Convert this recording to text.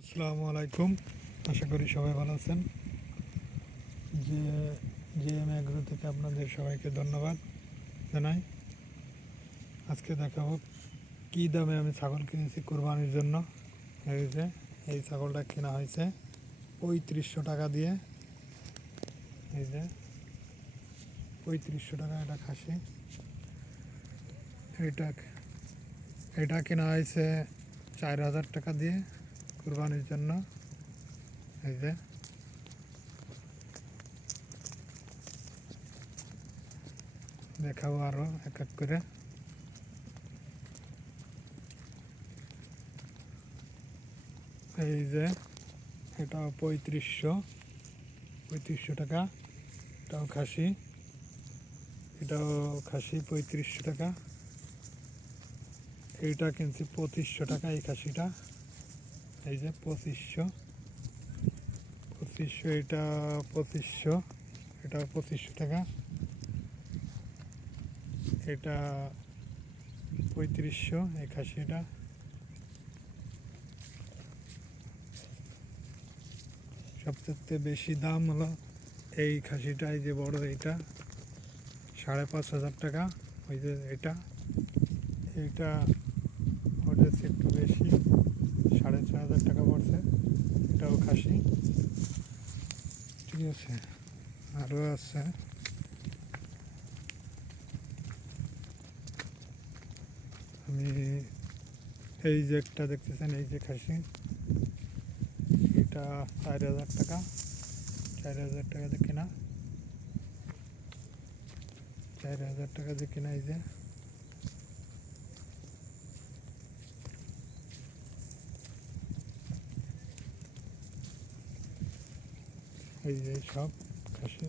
আসসালামু আলাইকুম। আশা করি সবাই ভালো আছেন। যে জিএম এগ্রো থেকে আপনাদের সবাইকে ধন্যবাদ জানাই। আজকে দেখাবো কী দামে আমি ছাগল কিনেছি কোরবানির জন্য। এই যে এই ছাগলটা কেনা হয়েছে 3500 টাকা দিয়ে। এই যে 3500 টাকা এটা খাসি। এটা এটা কেনা হয়েছে 4000 টাকা দিয়ে কোরবানির জন্য। এই যে দেখাবো আরও এক এক করে। এই যে এটাও 3500 টাকা। এটাও খাসি 3500 টাকা। এইটা কিনছি 2500 টাকা এই খাসিটা। এই যে 2500 এটা 2500, এটাও 2500 টাকা। এটা 3500 এই খাসিটা। সবচেয়ে বেশি দাম হলো এই খাসিটা, এই যে বড় এইটা 5500 টাকা। ওই যে এইটা ওটা একটু বেশি 6500 টাকা পড়ছে। এটাও খাসি। ঠিক আছে, আরও আছে। আমি এই যে একটা দেখতেছেন, এই যে খাসি, এটা 4000 টাকা। 4000 টাকা দিয়ে কেনা, 4000 টাকা দিয়ে কেনা। এই যে সব খাসি।